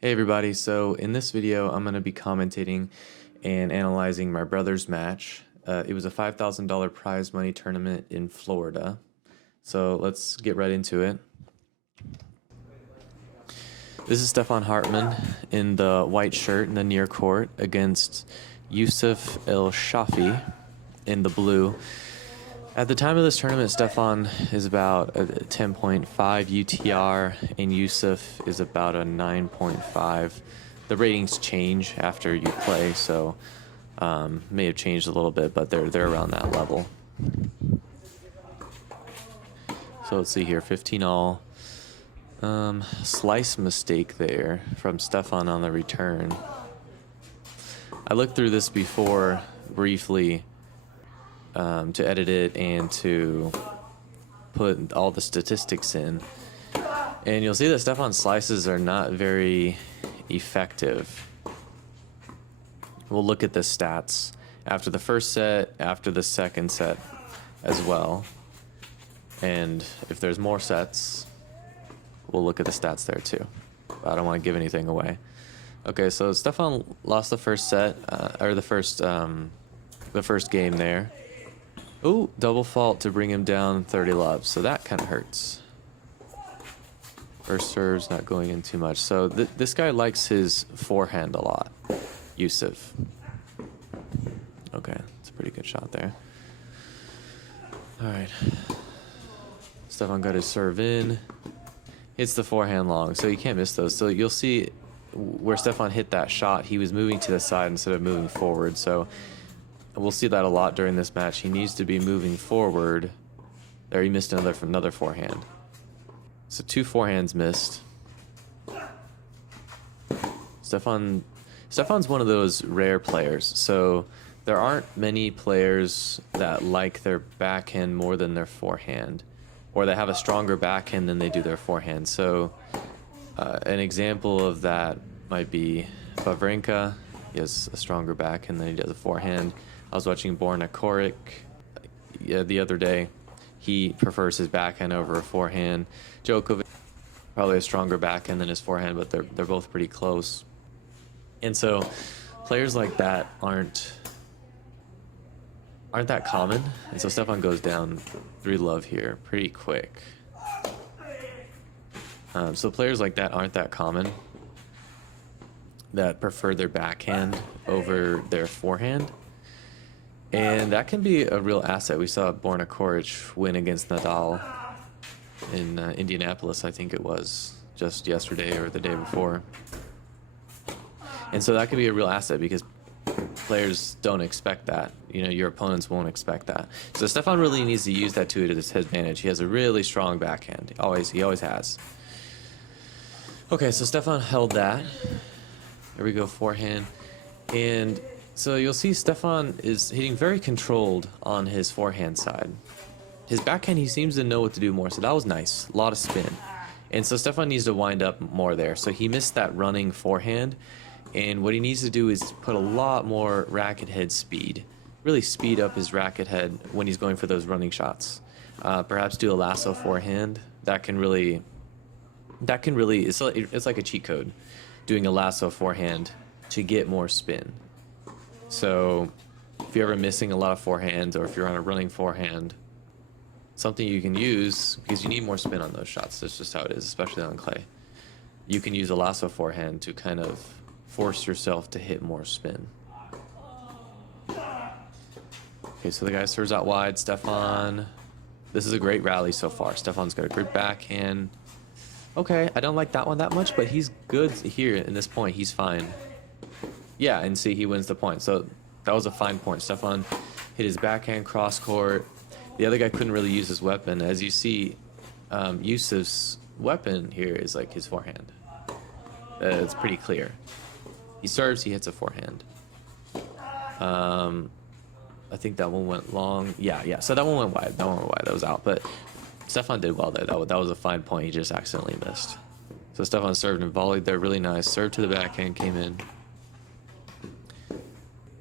Hey everybody, so in this video I'm going to be commentating and analyzing my brother's match. It was a $5,000 prize money tournament in Florida. So let's get right into it. This is Stefan Hartmann in the white shirt in the near court against Youssef Elshafei in the blue. At the time of this tournament, Stefan is about a 10.5 UTR and Youssef is about a 9.5. The ratings change after you play, so may have changed a little bit, but they're around that level. So let's see here, 15 all. Slice mistake there from Stefan on the return. I looked through this before briefly to edit it and to put all the statistics in. And you'll see that Stefan's slices are not very effective. We'll look at the stats after the first set, after the second set as well. And if there's more sets, we'll look at the stats there too. I don't want to give anything away. Okay, so Stefan lost the first set, or the first game there. Ooh, double fault to bring him down 30 love, so that kind of hurts. First serve's not going in too much. So this guy likes his forehand a lot, Youssef. Okay, it's a pretty good shot there. All right. Stefan got his serve in. Hits the forehand long, so you can't miss those. So you'll see where Stefan hit that shot, he was moving to the side instead of moving forward. So we'll see that a lot during this match. He needs to be moving forward. There, he missed another forehand. So two forehands missed. Stefan's one of those rare players. So there aren't many players that like their backhand more than their forehand, or that have a stronger backhand than they do their forehand. So an example of that might be Wawrinka. He has a stronger backhand than he does a forehand. I was watching Borna Coric the other day. He prefers his backhand over a forehand. Djokovic, probably a stronger backhand than his forehand, but they're both pretty close. And so players like that aren't that common. And so Stefan goes down 3 love here pretty quick. So players like that aren't that common, that prefer their backhand over their forehand. And that can be a real asset. We saw Borna Coric win against Nadal in Indianapolis, I think it was, just yesterday or the day before. And so that can be a real asset because players don't expect that. You know, your opponents won't expect that. So Stefan really needs to use that to his advantage. He has a really strong backhand. He always has. Okay, so Stefan held that. There we go, forehand. And so you'll see Stefan is hitting very controlled on his forehand side. His backhand, he seems to know what to do more, so that was nice. A lot of spin. And so Stefan needs to wind up more there. So he missed that running forehand, and what he needs to do is put a lot more racket head speed. Really speed up his racket head when he's going for those running shots. Perhaps do a lasso forehand. That can really, it's like a cheat code, doing a lasso forehand to get more spin. So if you're ever missing a lot of forehands, or if you're on a running forehand, something you can use, because you need more spin on those shots. That's just how it is, especially on clay. You can use a lasso forehand to kind of force yourself to hit more spin. Okay, so the guy serves out wide. Stefan, this is a great rally so far. Stefan's got a great backhand. Okay, I don't like that one that much, but he's good here in this point. He's fine. Yeah, and see, he wins the point. So that was a fine point. Stefan hit his backhand cross court. The other guy couldn't really use his weapon. As you see, Youssef's weapon here is like his forehand. It's pretty clear. He serves, he hits a forehand. I think that one went long. Yeah. So that one went wide. That was out. But Stefan did well there. That was a fine point. He just accidentally missed. So Stefan served and volleyed there really nice. Serve to the backhand, came in.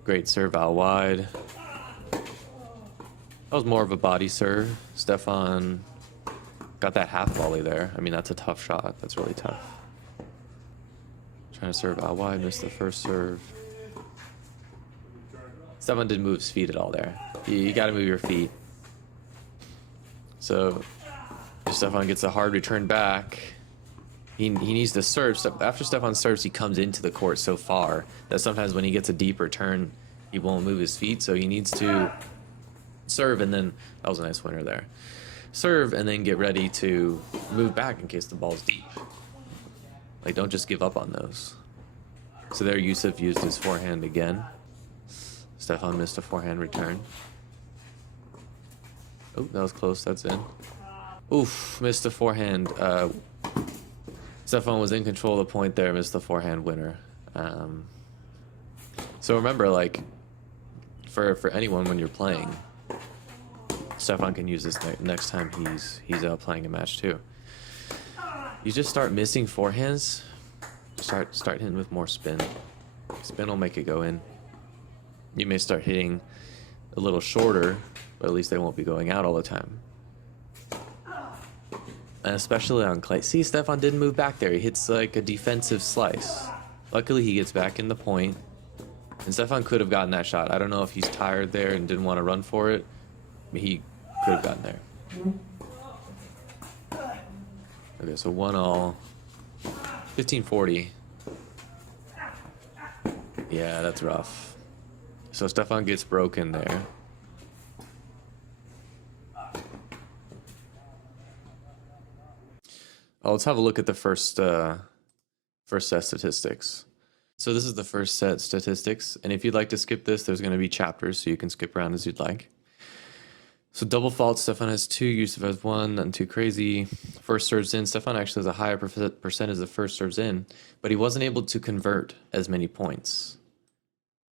Great serve out wide. That was more of a body serve. Stefan got that half volley there. I mean, that's a tough shot. That's really tough. Trying to serve out wide, missed the first serve. Stefan didn't move his feet at all there. You got to move your feet. So Stefan gets a hard return back. He needs to serve. So after Stefan serves, he comes into the court so far that sometimes when he gets a deep return, he won't move his feet. So he needs to serve, and then that was a nice winner there. Serve and then get ready to move back in case the ball's deep. Like, don't just give up on those. So there, Youssef used his forehand again. Stefan missed a forehand return. Oh, that was close. That's in. Oof, missed a forehand. Stefan was in control of the point there, missed the forehand winner. So remember, like, for anyone when you're playing, Stefan can use this next time he's out playing a match too. You just start missing forehands. Start hitting with more spin. Spin will make it go in. You may start hitting a little shorter, but at least they won't be going out all the time. And especially on clay. See, Stefan didn't move back there. He hits like a defensive slice. Luckily, he gets back in the point. And Stefan could have gotten that shot. I don't know if he's tired there and didn't want to run for it. He could have gotten there. Okay, so 1-all. 15-40. Yeah, that's rough. So Stefan gets broken there. Oh, let's have a look at the first set statistics. So this is the first set statistics, and if you'd like to skip this, there's going to be chapters, so you can skip around as you'd like. So double fault, Stefan has 2, Youssef has 1, nothing too crazy. First serves in, Stefan actually has a higher percentage of first serves in, but he wasn't able to convert as many points.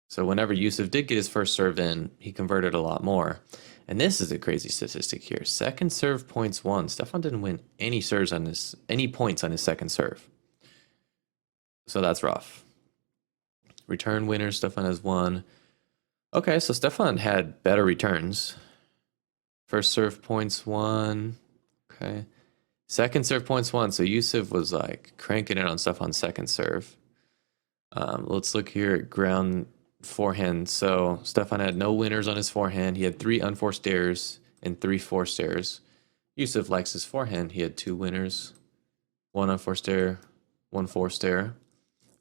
So whenever Youssef did get his first serve in, he converted a lot more. And this is a crazy statistic here. Second serve points won. Stefan didn't win any points on his second serve. So that's rough. Return winner, Stefan has 1. Okay, so Stefan had better returns. First serve points 1. Okay. Second serve points 1. So Youssef was like cranking it on Stefan's second serve. Let's look here at ground forehand. So Stefan had no winners on his forehand. He had 3 unforced errors and 3 forced errors. Youssef likes his forehand. He had 2 winners, 1 unforced error, 1 forced error.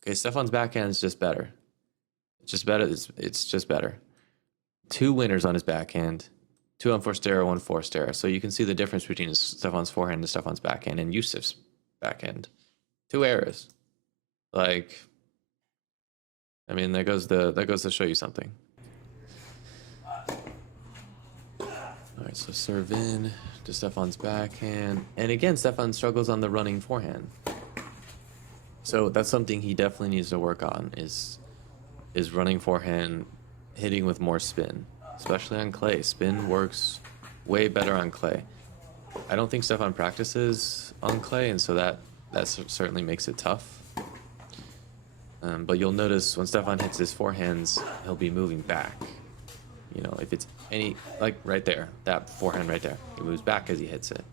Okay, Stefan's backhand is just better. It's just better. It's just better. 2 winners on his backhand, 2 unforced error, 1 forced error. So you can see the difference between Stefan's forehand and Stefan's backhand and Youssef's backhand. 2 errors. Like, I mean, that goes to show you something. All right, so serve in to Stefan's backhand. And again, Stefan struggles on the running forehand. So that's something he definitely needs to work on is running forehand, hitting with more spin, especially on clay. Spin works way better on clay. I don't think Stefan practices on clay, and so that certainly makes it tough. But you'll notice when Stefan hits his forehands, he'll be moving back. You know, if it's like right there, that forehand right there, he moves back as he hits it.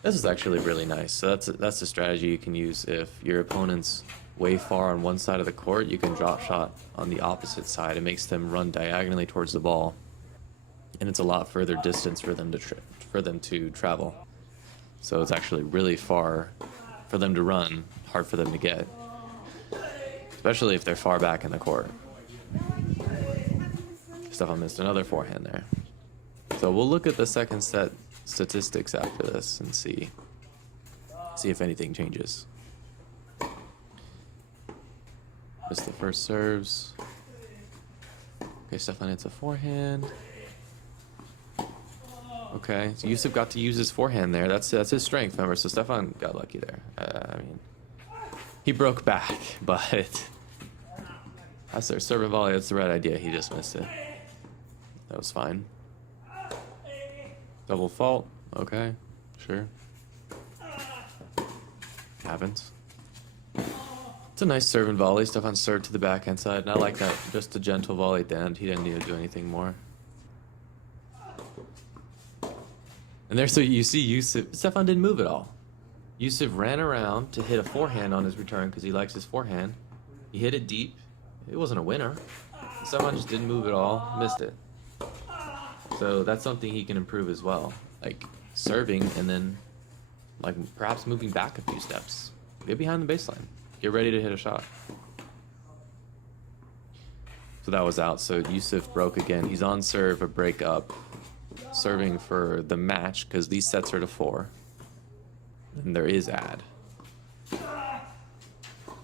This is actually really nice. So that's a strategy you can use if your opponent's way far on one side of the court. You can drop shot on the opposite side. It makes them run diagonally towards the ball, and it's a lot further distance for them to travel. So it's actually really far for them to run, hard for them to get, especially if they're far back in the court. Stefan missed another forehand there. So we'll look at the second set statistics after this and see if anything changes. Missed the first serves. Okay, Stefan hits a forehand. Okay, so Youssef got to use his forehand there. That's his strength, remember? So Stefan got lucky there. I mean, he broke back, but that's their serve and volley. That's the right idea. He just missed it. That was fine. Double fault. Okay, sure. Happens. It's a nice serve and volley. Stefan served to the backhand side, and I like that. Just a gentle volley at the end. He didn't need to do anything more. And there, so you see, Stefan didn't move at all. Youssef ran around to hit a forehand on his return because he likes his forehand. He hit it deep. It wasn't a winner. Stefan just didn't move at all, missed it. So that's something he can improve as well. Like serving and then like perhaps moving back a few steps. Get behind the baseline. Get ready to hit a shot. So that was out. So Youssef broke again. He's on serve, a break up. Serving for the match because these sets are to 4. And there is ad.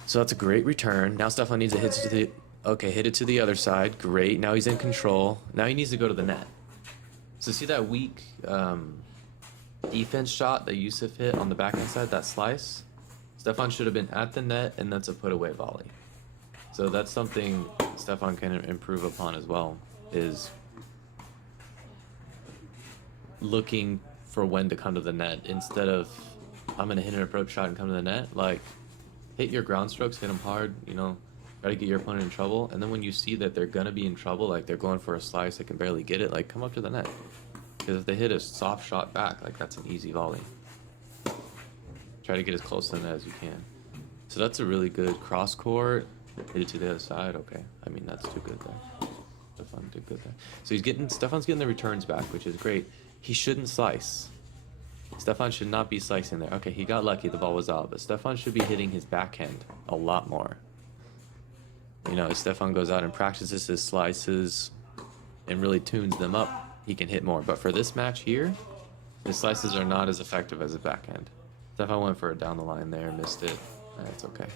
So that's a great return. Now Stefan needs to hit to the... Okay, hit it to the other side. Great. Now he's in control. Now he needs to go to the net. So see that weak defense shot that Youssef hit on the backhand side, that slice? Stefan should have been at the net, and that's a put-away volley. So that's something Stefan can improve upon as well, is looking for when to come to the net instead of, I'm going to hit an approach shot and come to the net. Like, hit your ground strokes, hit them hard, you know, try to get your opponent in trouble. And then when you see that they're going to be in trouble, like they're going for a slice, they can barely get it, like come up to the net. Because if they hit a soft shot back, like that's an easy volley. Try to get as close to the net as you can. So that's a really good cross court. Hit it to the other side. Okay. I mean, that's too good there. Stefan did good there. So Stefan's getting the returns back, which is great. He shouldn't slice. Stefan should not be slicing there. Okay, he got lucky. The ball was out. But Stefan should be hitting his backhand a lot more. You know, if Stefan goes out and practices his slices and really tunes them up, he can hit more. But for this match here, his slices are not as effective as his backhand. Stefan went for it down the line there, missed it. That's okay.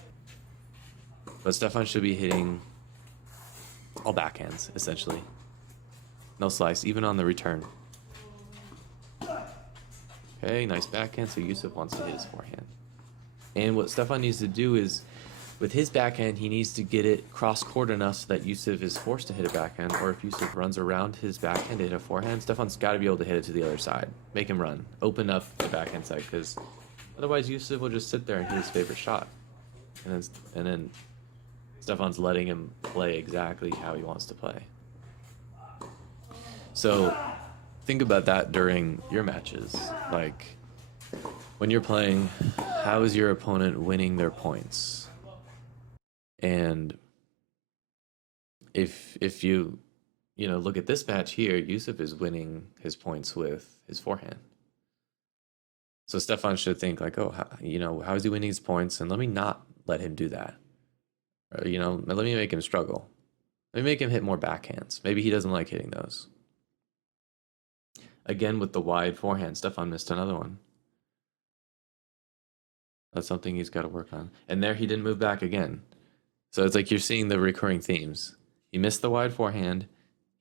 But Stefan should be hitting all backhands, essentially. No slice, even on the return. Okay, nice backhand, so Youssef wants to hit his forehand. And what Stefan needs to do is, with his backhand, he needs to get it cross-court enough so that Youssef is forced to hit a backhand, or if Youssef runs around his backhand to hit a forehand, Stefan's got to be able to hit it to the other side. Make him run. Open up the backhand side, because otherwise Youssef will just sit there and hit his favorite shot. And then Stefan's letting him play exactly how he wants to play. So think about that during your matches. Like, when you're playing, how is your opponent winning their points? And if you look at this match here, Youssef is winning his points with his forehand. So Stefan should think like, oh, how is he winning his points? And let me not let him do that. Or, let me make him struggle. Let me make him hit more backhands. Maybe he doesn't like hitting those. Again, with the wide forehand, Stefan missed another one. That's something he's got to work on. And there he didn't move back again. So it's like you're seeing the recurring themes. He missed the wide forehand.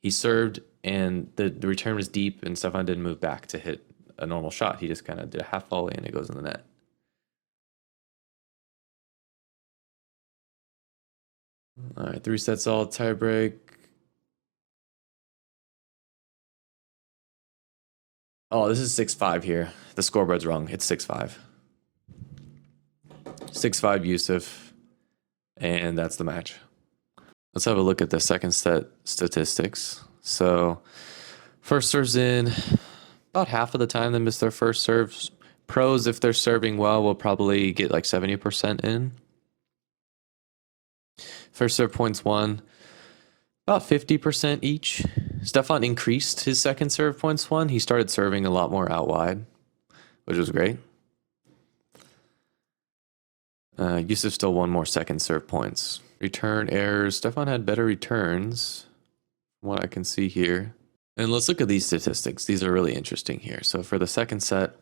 He served, and the return was deep, and Stefan didn't move back to hit a normal shot. He just kind of did a half volley, and it goes in the net. All right, 3 sets all, tie break. Oh, this is 6-5 here. The scoreboard's wrong. It's 6-5. 6-5 Youssef, and that's the match. Let's have a look at the second set statistics. So first serves in about half of the time they miss their first serves. Pros, if they're serving well, will probably get like 70% in. First serve points won, about 50% each. Stefan increased his second serve points won. He started serving a lot more out wide, which was great. Youssef still won more second serve points. Return errors. Stefan had better returns, from what I can see here. And let's look at these statistics. These are really interesting here. So for the second set,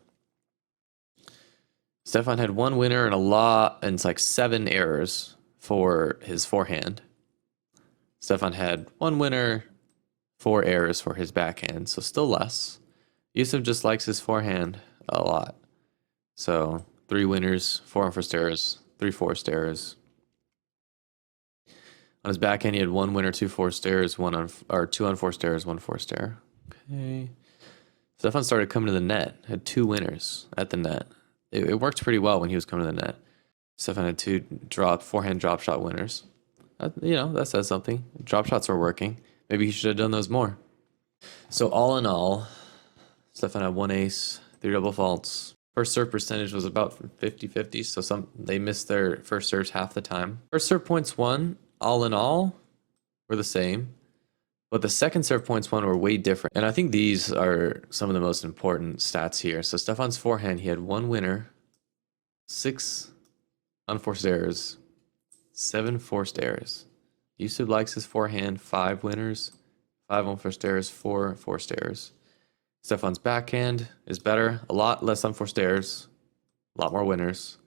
Stefan had 1 winner and it's like 7 errors for his forehand. Stefan had 1 winner, 4 errors for his backhand, so still less. Youssef just likes his forehand a lot. So 3 winners, 4 unforced errors, 3 forced errors. On his backhand, he had 1 winner, 2 forced errors, 2 unforced errors, 1 forced error. Okay. Stefan started coming to the net, had 2 winners at the net. It worked pretty well when he was coming to the net. Stefan had 2 forehand drop shot winners. That says something. Drop shots were working. Maybe he should have done those more. So all in all, Stefan had 1 ace, 3 double faults, First serve percentage was about 50-50, so they missed their first serves half the time. First serve points won, all in all, were the same. But the second serve points won were way different. And I think these are some of the most important stats here. So Stefan's forehand, he had 1 winner, 6 unforced errors, 7 forced errors. Youssef likes his forehand, 5 winners, 5 unforced errors, 4 forced errors. Stefan's backhand is better, a lot less unforced errors, a lot more winners.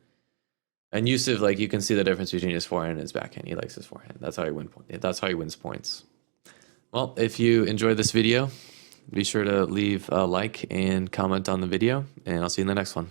And Youssef, like, you can see the difference between his forehand and his backhand. He likes his forehand. That's how he wins points. Well, if you enjoyed this video, be sure to leave a like and comment on the video, and I'll see you in the next one.